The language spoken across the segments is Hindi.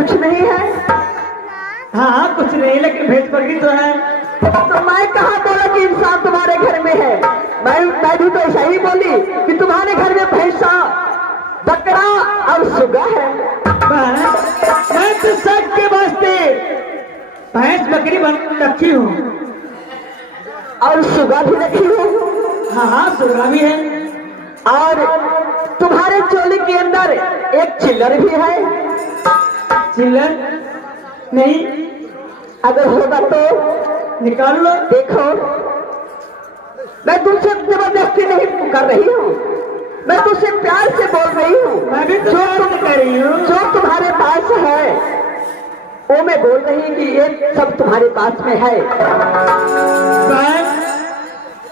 कुछ नहीं है? हाँ कुछ नहीं, लेकिन भेज बकरी तो है। तो मैं कहाँ बोला कि इंसान तुम्हारे घर में है? मैं भी तो ऐसा ही बोली कि तुम्हारे घर में भैंसा, बकरा और सुगा है। मैं तो सच के वास्ते भैंस बकरी रखी हूँ और सुगा भी रखी हो। हाँ सुगा भी है। और तुम्हारे चोली के अंदर एक चिल्लर भी है। चिल्लर नहीं, अगर होगा तो निकाल लो। देखो, मैं तुमसे जबरदस्ती नहीं कर रही हूँ, मैं तुझसे प्यार से बोल रही हूँ। मैं भी तो कर रही हूँ। जो तुम्हारे पास है वो मैं बोल रही कि ये सब तुम्हारे पास में है।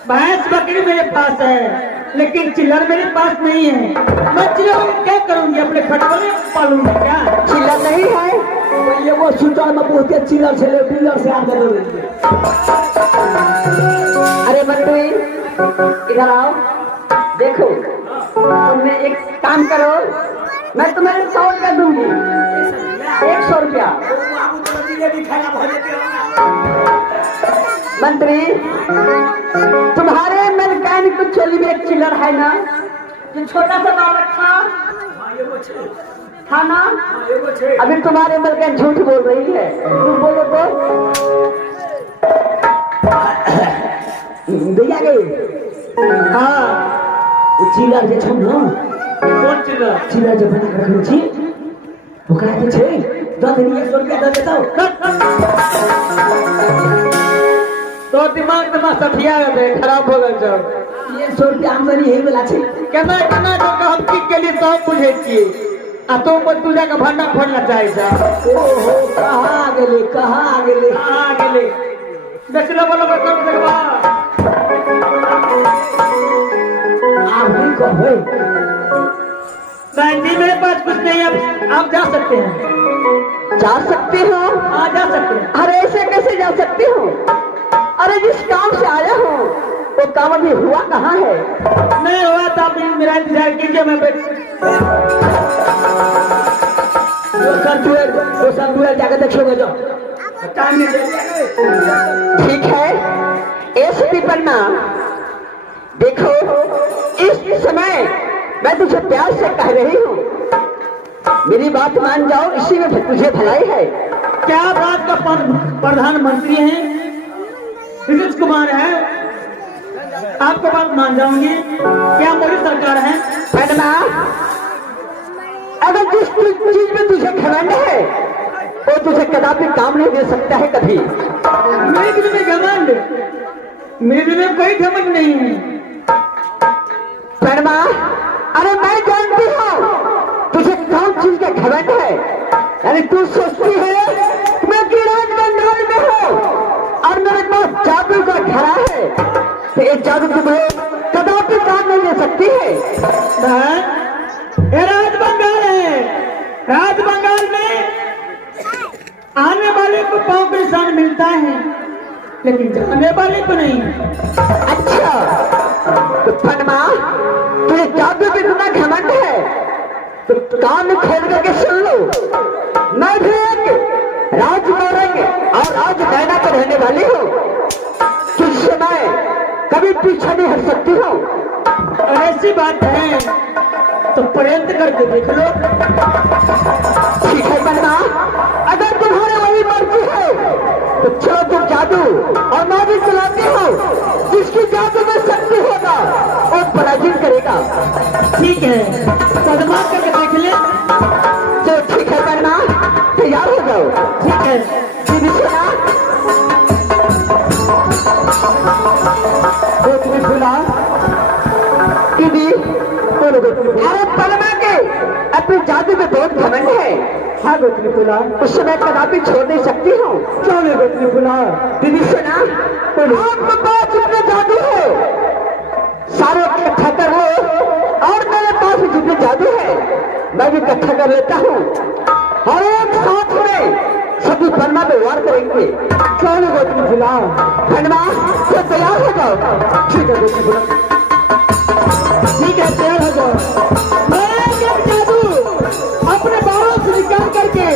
भैंस बकरी मेरे पास है, लेकिन चिल्लर मेरे पास नहीं है। मैं चिल्लर क्या करूंगी? अपने खटोले पालूंगी क्या? चिल्लर नहीं है तो ये वो सुचार में पूछते चिल्लर से ले पिल्लर से आगे बढ़ेंगे। अरे मंत्री इधर आओ, देखो तुमने एक काम करो, मैं तुम्हें 100 रुपया दूंगी। 100 रुपया। मंत्री, तुम्हारे मैकेनिक चोली में एक चिल्लर है ना, जो छोटा सा बालक था ना? अभी तुम्हारे मैकेनिक झूठ बोल रही है, तुम बोलो तो। भैया गए। हाँ चिल्लर जे छौ न, कौन चिल्लर? चिल्लर जे बना के रखले छी ओकरा के छै दऽ देनी 100 रुपया दऽ देतौ। तो दिमाग सठिया गए, खराब हो गए सब। 100 रुपया आमदनी हे वाला छै। केना केना जो हम की के लिए सब बुझे छिए, आ तो तुझा का भंडा फोड़ना चाहे जा। ओहो कहाँ गेले कहाँ गेले। आ गेले बेचला वाला बता देखबा। आप भी कहो। बहन जी मेरे पास कुछ नहीं है, आप जा सकते हैं। जा सकते हो? हाँ जा सकते हैं। अरे ऐसे कैसे जा सकते हो? अरे जिस काम से आया हूँ वो काम अभी हुआ कहाँ है? नहीं हुआ तो आप मेरा इंतजार कीजिए, मैं वो सब दुआर जाके देखोगे जो टाइम नहीं। ठीक है एसपी पन्ना, देखो इस समय मैं तुझे प्यार से कह रही हूँ, मेरी बात मान जाओ, इसी में तुझे भलाई है। क्या बात का प्रधानमंत्री हैं, नीतीश कुमार है, आपको बात मान जाऊंगी। क्या मोदी सरकार है? पन्ना, अगर जिस चीज में तुझे घमंड है वो तुझे कदापि काम नहीं दे सकता है कभी। मेरे दिल में घमंड, मेरे दिल में कोई घमंड नहीं है। परमा, अरे मैं जानती हूँ तुझे कौन चीज का घमंड है। यानी तू सोचती है मैं गिराज बंगाल में हूँ और मेरे पास जादू का घड़ा है, तो ये जादू तुम्हें कदापि काम नहीं दे सकती है। ये राज बंगाल है, राज बंगाल में आने वाले को पांव के निशान मिलता है, लेकिन जाने वाले को नहीं। अच्छा तो पनमा, तुझे जादू में इतना घमंड है तो कान खोल करके सुन लो, मैं भी एक राजमौरंग और राज दैना पर रहने वाली हूँ, तुझसे मैं कभी पीछे नहीं हट सकती हूँ। और ऐसी बात है तो प्रयत्न करके देख लो। ठीक है पन्ना, अगर तुम्हारे वही मर्जी है तो चलो तुम जादू और मैं भी चलाती हूँ, जिसकी जादू में शक्ति होगा वो पराजित करेगा। ठीक है कदमा करके देख ले। तो ठीक है पन्ना, तैयार हो जाओ। ठीक है दीदी सुना, गोतनी फुला दीदी, अरे पन्ना के अपने जादू में बहुत घमंड है। हाँ गोतनी फुला, उससे मैं कदापि छोड़ नहीं सकती हूँ। क्यों नहीं गोतनी फुला? दीदी सुना, आपके पास जितने जादू है सारे इकट्ठा कर लो, और मेरे पास जितने जादू है मैं भी इकट्ठा कर लेता हूँ, और एक साथ में सभी पन्ना पे वार करेंगे। क्यों नहीं गोतनी फुला? पन्ना तो तैयार हो जाओ। ठीक है गोतनी फुला, ठीक है तैयार हो जाओ। मैं जादू अपने बालों से निकाल करके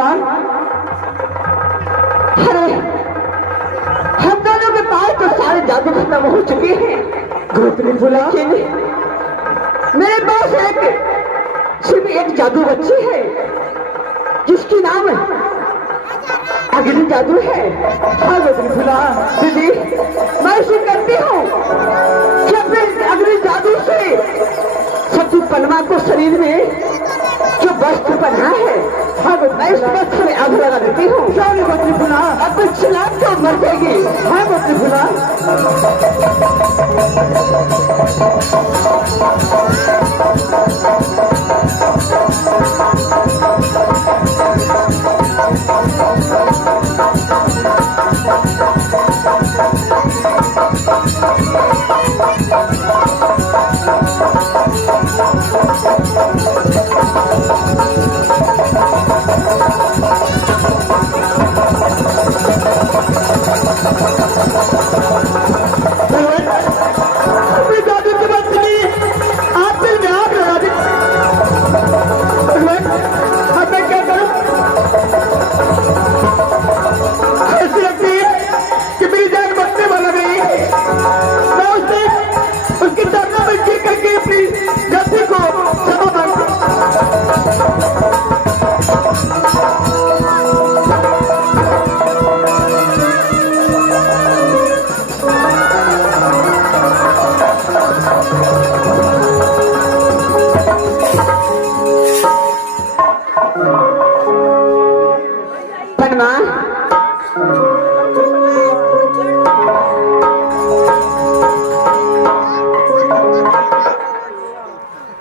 फुलान, अरे हम दोनों के पास तो सारे जादू खत्म हो चुके हैं गौतमी फुलान। मेरे पास सिर्फ एक जादू बच्ची है जिसकी नाम अग्नि जादू है। हाँ गौतमी फुलान दीदी, मैं इसे करती हूँ कि अपने अग्नि जादू से सती पनमा को शरीर में जो वस्त्र पहना है, हाँ मैं इस वस्त्र में आग लगा देती हूँ। क्या नहीं गौतमी फुलान, अब कुछ चिल्ला तो मर जाएगी। हाँ गौतमी फुलान।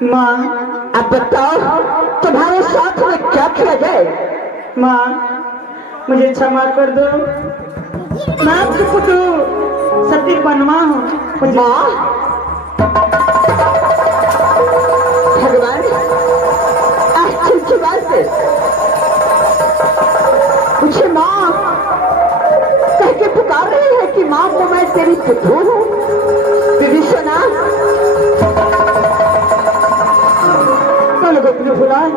माँ अब बताओ तुम्हारे साथ में क्या किया जाए। माँ मुझे क्षमा कर दो, मैं आपकी पुत्र सती पनमा हूँ। माँ भगवान अच्छी बात है, मुझे माँ कह के पुकार रही है कि माँ को मैं तेरी पुत्र हूँ। विभीषणा गौतमी फुलान,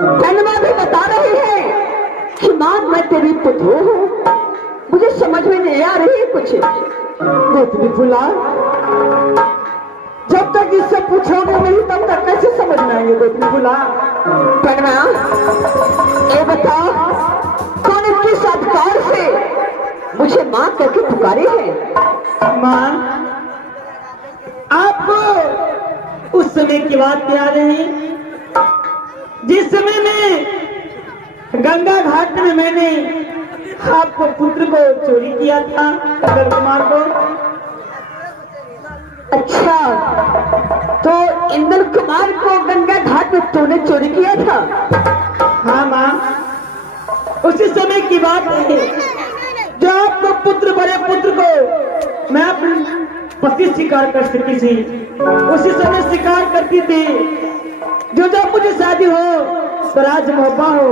पनमा भी बता रही है कि माँ मैं तेरी पुत्र हूँ। मुझे समझ में नहीं आ रही है कुछ। गौतमी फुलान, जब तक इससे पूछोगे नहीं तब तक कैसे समझ में आएंगे गौतमी फुलान। पनमा ये बताओ कौन किस अधिकार से मुझे माँ करके पुकारी है। माँ आपको उस समय की बात याद है जिस समय में गंगा घाट में मैंने आपको पुत्र को चोरी किया था, इंद्र कुमार को। अच्छा, तो इंद्र कुमार को गंगा घाट में तूने चोरी किया था। हाँ माँ, उसी समय की बात है जो आपको पुत्र बड़े पुत्र को मैं अपने पति शिकार कर सकी थी। उसी समय शिकार करती थी जो जब मुझे शादी हो तो राज मोहब्बा हो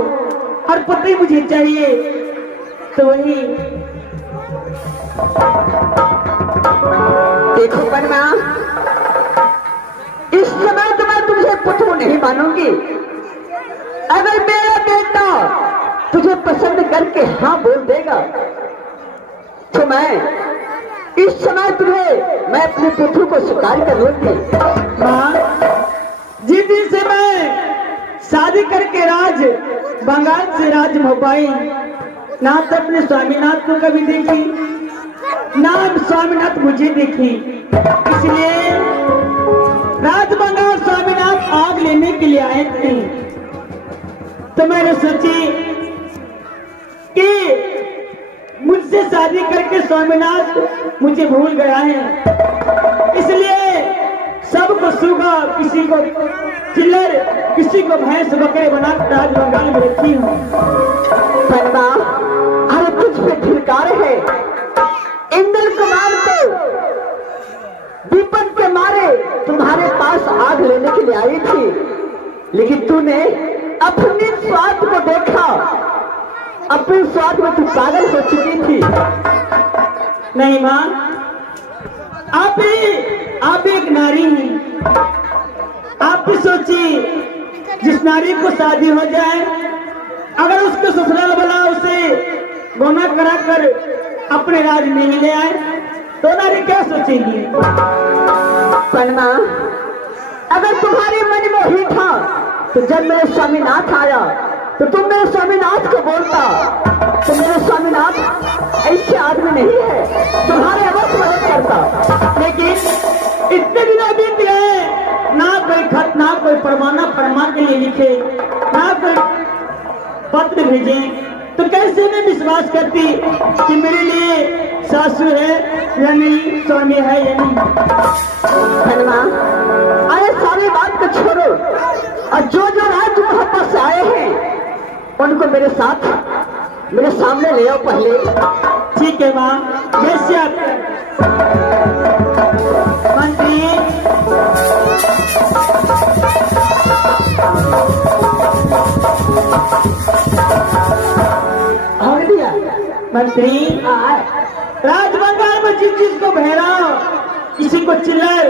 और पति मुझे चाहिए तो वही। देखो परमा, इस समय तो मैं तुझे पुत्र नहीं मानूंगी। अगर मेरा बेटा तुझे पसंद करके हाँ बोल देगा तो मैं इस समय तुम्हें मैं अपने पुत्र को स्वीकार कर लूंगी। माँ जिस दिन से मैं शादी करके राज बंगाल से राज मोहबाई ना तो अपने स्वामीनाथ को कभी देखी ना स्वामीनाथ मुझे देखी, इसलिए राज बंगाल स्वामीनाथ आग लेने के लिए आए थे। तो मैंने सोची कि मुझसे शादी करके स्वामीनाथ मुझे भूल गया है, इसलिए सबको सूगा, किसी को चिल्लर, किसी को भैंस बकरे बना राज बंगाल में रखी हूँ। परमा, अरे तुझ पे धिक्कार है। इंद्र कुमार को विपद के मारे तुम्हारे पास आग लेने के लिए आई थी, लेकिन तूने अपने स्वार्थ को देखा। अपने स्वार्थ में तू पागल हो चुकी थी। नहीं माँ, आप एक नारी हैं। आप भी सोचिए, जिस नारी को शादी हो जाए अगर उसके ससुराल वाला उसे गोना करा कर अपने राज में ही ले आए तो नारी क्या सोचेगी? परमा, अगर तुम्हारे मन में ही था तो जब मेरे स्वामीनाथ आया तो तुम मेरे स्वामीनाथ को बोलता। तो मेरे स्वामीनाथ ऐसे आदमी नहीं है, तुम्हारे अवश्य मदद करता। लेकिन इतने दिन बीत गए, ना कोई खत, ना कोई परवाना फरमान के लिए लिखे, ना कोई पत्र भेजे, तो कैसे मैं विश्वास करती कि मेरे लिए सासू है या नहीं, स्वामी है या नहीं? धनमा, अरे सारी बात को छोड़ो और जो राज वापस आए हैं उनको मेरे साथ मेरे सामने ले आओ पहले। ठीक है माँ, जैसे आप मंत्री। मंत्री, राज बंगाल में जिस चीज को बहराओ, किसी को चिल्लर,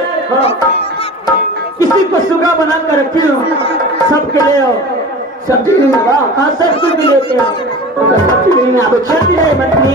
किसी को सुगा बना कर रखी हो, सबके ले आओ। सब्जी नहीं होगा? हाँ, सब कुछ भी लेते हैं। सब्जी नहीं में आप जल्दी रहे मंत्री।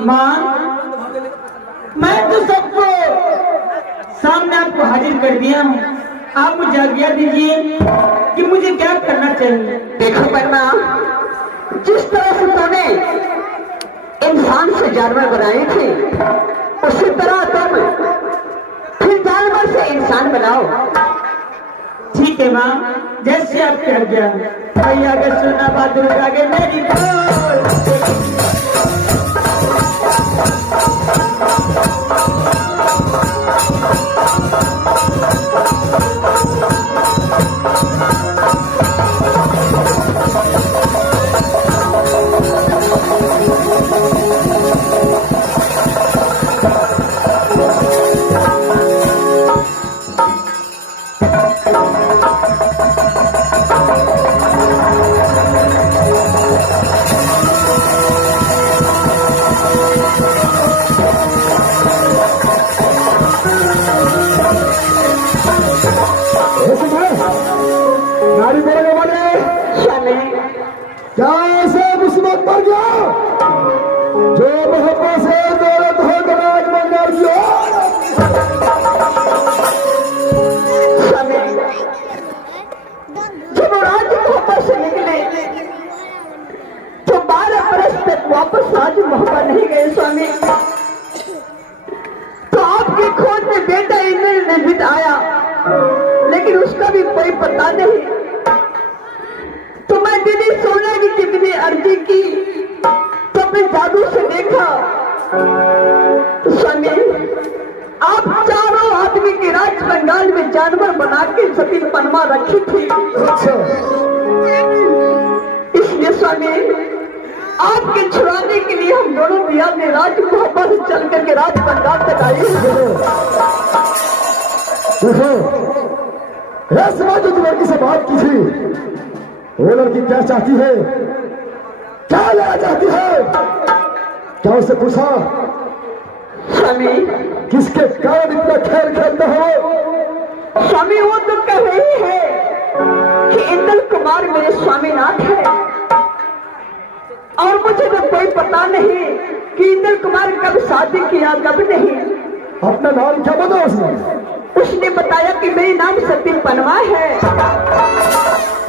माँ, मैं तो सबको सामने आपको हाजिर कर दिया हूँ। आप मुझे आज्ञा दीजिए कि मुझे क्या करना चाहिए। देखो परमा, जिस तरह से तूने इंसान से जानवर बनाए थे उसी तरह तुम फिर जानवर से इंसान बनाओ। ठीक है माँ, जैसे आपकी आज्ञा। भैया के सुना बहादुर आगे मेरी बोल। क्या ऐसे मुसीबत पड़ गया जो मोहब्बत से दौलत हो राज बंगाल की जब राज मोहब्बत से निकले तो 12 बरस तक वापस राज मोहब्बत नहीं गए स्वामी। तो आपकी खोज में बेटा इंद्र निर्मित आया, लेकिन उसका भी कोई पता नहीं। तो मैं दीदी सोने की कितनी अर्जी की तो अपने जादू से देखा तो स्वामी आप चारों आदमी के राज बंगाल में जानवर बना के सती पनमा रखी थी। इसलिए स्वामी आपके छुड़ाने के लिए हम दोनों भैया ने राज मोहब्बत चल करके राज बंगाल तक आए। देखो, समाज जो लड़की से बात की थी, वो लड़की क्या चाहती है, क्या लेना चाहती है, क्या उससे पूछा? स्वामी किसके कारण इतना खेल खेलते हो? स्वामी वो तो कह रही है कि इंद्र कुमार मेरे स्वामीनाथ है, और मुझे तो कोई पता नहीं कि इंद्र कुमार कब शादी किया कब नहीं। अपना नाम क्या बताया उसने? उसने बताया कि मेरी नाम सती पनमा है।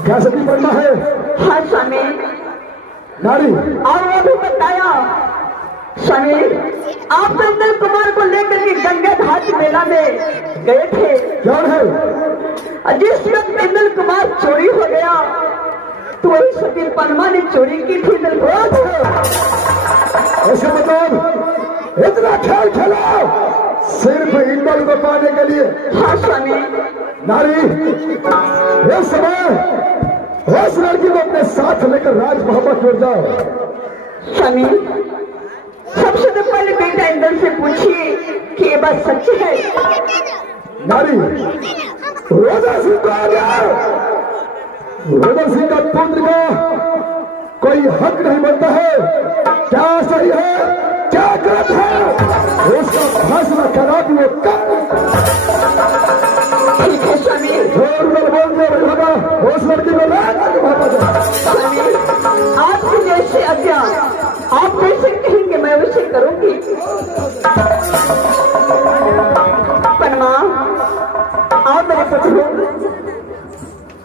क्या सती पनमा है? हाँ स्वामी। नारी? और वो भी बताया स्वामी, आप तो इंद्र कुमार को लेकर के गंगा घाट मेला में गए थे। कौन है? जिस वक्त इंद्र कुमार चोरी हो गया तो वही सती पनमा ने चोरी की थी। ऐसे मतलब इतना खेल खेला सिर्फ इंद्र को पाने के लिए? हाँ स्वामी। नारी, इस समय उस लड़की को अपने साथ लेकर राजमहल छोड़ जाओ। स्वामी, सबसे तो पहले बेटा इंद्र से पूछिए कि ये बात सच है। नारी, रोजा सिंह को आ जाओ। रोजा सिंह का पुत्र का कोई हक नहीं बनता है। क्या सही है, क्या गलत है, उसका फैसला करा कि वो ठीक है स्वामी। बोल दिया उस लड़की को स्वामी, आपकी जैसे आज्ञा, आप जैसे कहेंगे मैं वैसे करूंगी। पनमा, आओ मेरे पुत्र।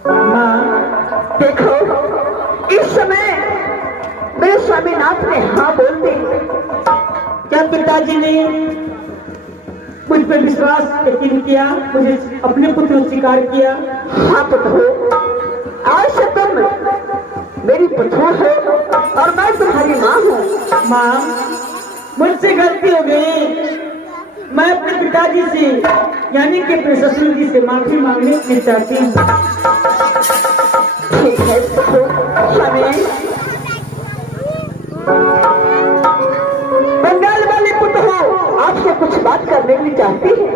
माँ, देखो, इस समय मेरे स्वामीनाथ ने हाँ बोल दी। क्या पिताजी ने मुझ पर विश्वास यकीन किया, मुझे अपने पुत्र को स्वीकार किया? हाँ पुत्र, आज से तुम मेरी पुत्र हो और मैं तुम्हारी माँ हूँ। माँ, मुझसे गलती हो गई। मैं अपने पिताजी से यानी कि अपने ससुर जी से माफी मांगने की चाहती हूँ। ठीक है पुत्र। स्वामी, बंगाल वाले पुत्र हो, आपसे कुछ बात करने की चाहती है।